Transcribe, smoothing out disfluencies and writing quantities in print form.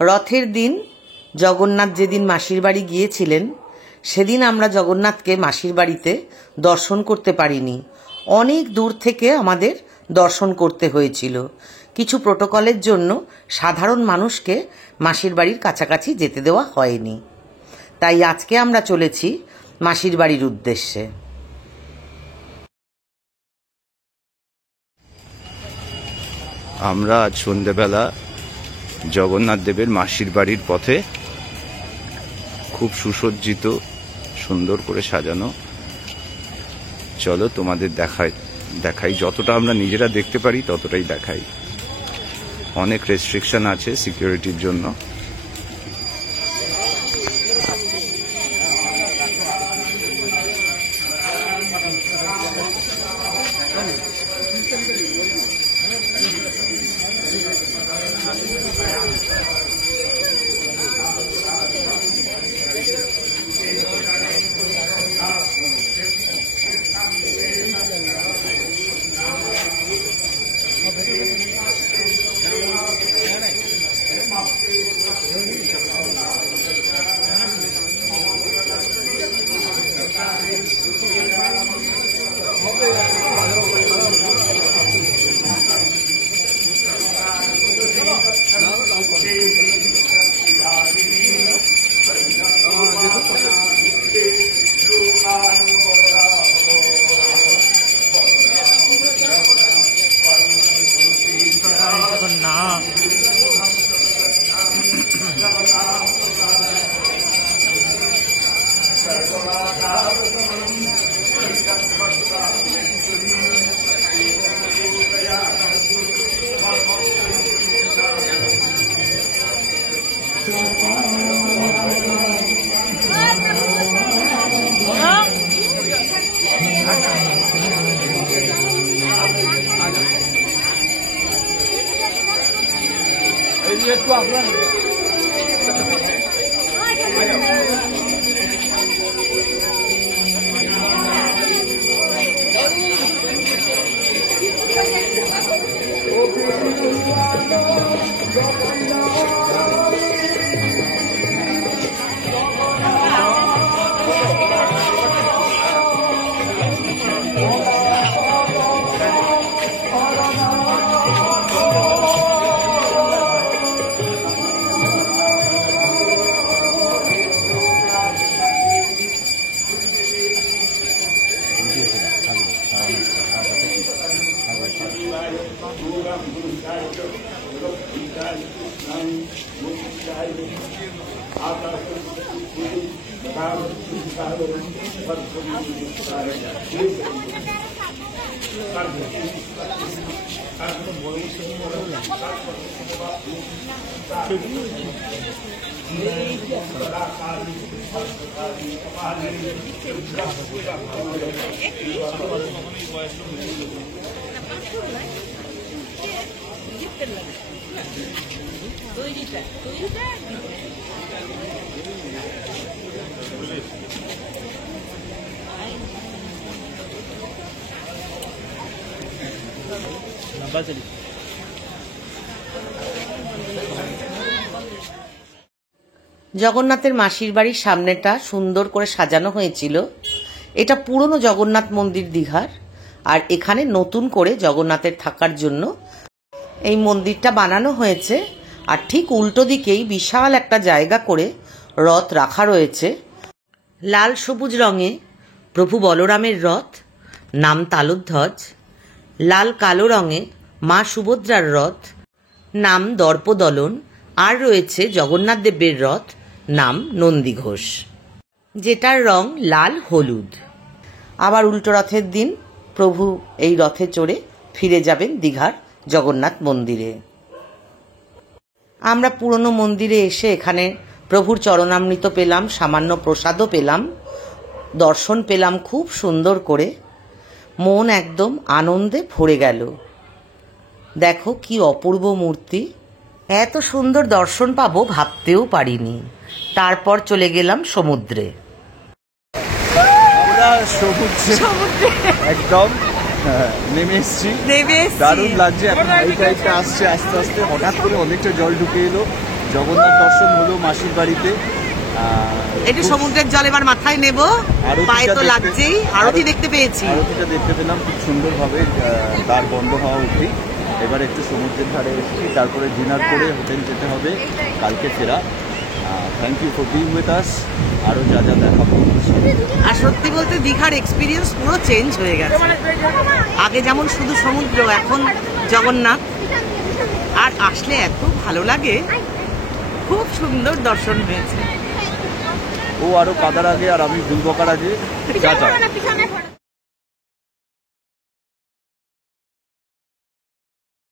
রথের দিন জগন্নাথ যেদিন মাসির বাড়ি গিয়েছিলেন সেদিন আমরা জগন্নাথকে মাসির বাড়িতে দর্শন করতে পারিনি। অনেক দূর থেকে আমাদের দর্শন করতে হয়েছিল। কিছু প্রোটোকলের জন্য সাধারণ মানুষকে মাসির বাড়ির কাছাকাছি যেতে দেওয়া হয়নি। তাই আজকে আমরা চলেছি মাসির বাড়ির উদ্দেশ্যে। আমরা আজ সন্ধ্যেবেলা জগন্নাথ দেবের মাসির বাড়ির পথে, খুব সুসজ্জিত, সুন্দর করে সাজানো। চলো তোমাদের দেখাই যতটা আমরা নিজেরা দেখতে পারি ততটাই দেখাই। অনেক রেস্ট্রিকশন আছে সিকিউরিটির জন্য। জগন্নাথের মাসির বাড়ির সামনেটা সুন্দর করে সাজানো হয়েছিল। এটা পুরনো জগন্নাথ মন্দির দীঘার, আর এখানে নতুন করে জগন্নাথের থাকার জন্য এই মন্দিরটা বানানো হয়েছে। আর ঠিক উল্টো দিকেই বিশাল একটা জায়গা করে রথ রাখা রয়েছে। লাল সবুজ রঙে প্রভু বলরামের রথ, নাম তালধ্বজ। লাল কালো রঙে মা সুভদ্রার রথ, নাম দর্পদলন। আর রয়েছে জগন্নাথ দেবের রথ, নাম নন্দীঘোষ, যেটার রং লাল হলুদ। আবার উল্টো রথের দিন প্রভু এই রথে চড়ে ফিরে যাবেন দীঘার জগন্নাথ মন্দিরে। আমরা পুরনো মন্দিরে এসে এখানে প্রভুর চরণামৃত পেলাম, সামান্য প্রসাদও পেলাম, দর্শন পেলাম খুব সুন্দর করে। মন একদম আনন্দে ভরে গেল। দেখো কি অপূর্ব মূর্তি, এত সুন্দর দর্শন পাবো ভাবতেও পারিনি। তারপর চলে গেলাম সমুদ্রে। আমরা সমুদ্রে একদম নেমে এসছি, দারুণ লাগছে। এখন হাইট আসছে আস্তে আস্তে, হঠাৎ করে অনেকটা জল ঢুকে এলো, জগন্নাথ দর্শন হলো মাসির বাড়িতে। একটু সমুদ্রের জল এবার মাথায় নেব, পায়ে তো লাগছেই। আরতি দেখতে পেয়েছি, আরতিটা দেখতে পেলাম খুব সুন্দরভাবে, দ্বার বন্ধ হওয়া অবধি। এবার একটু সমুদ্রের ধারে এসেছি, তারপরে ডিনার করে হোটেল যেতে হবে, কালকে ফেরা। Thank you for being with us. আরও যা যা দেখাবো। আর সত্যি বলতে দীঘার এক্সপিরিয়েন্স পুরো চেঞ্জ হয়ে গেছে। আগে যেমন শুধু সমুদ্র, এখন জগন্নাথ। আর আসলে এত ভালো লাগে, খুব সুন্দর দর্শন হয়েছে। ও আরো কাদার আগে আর আমি ভুল বকার আগে।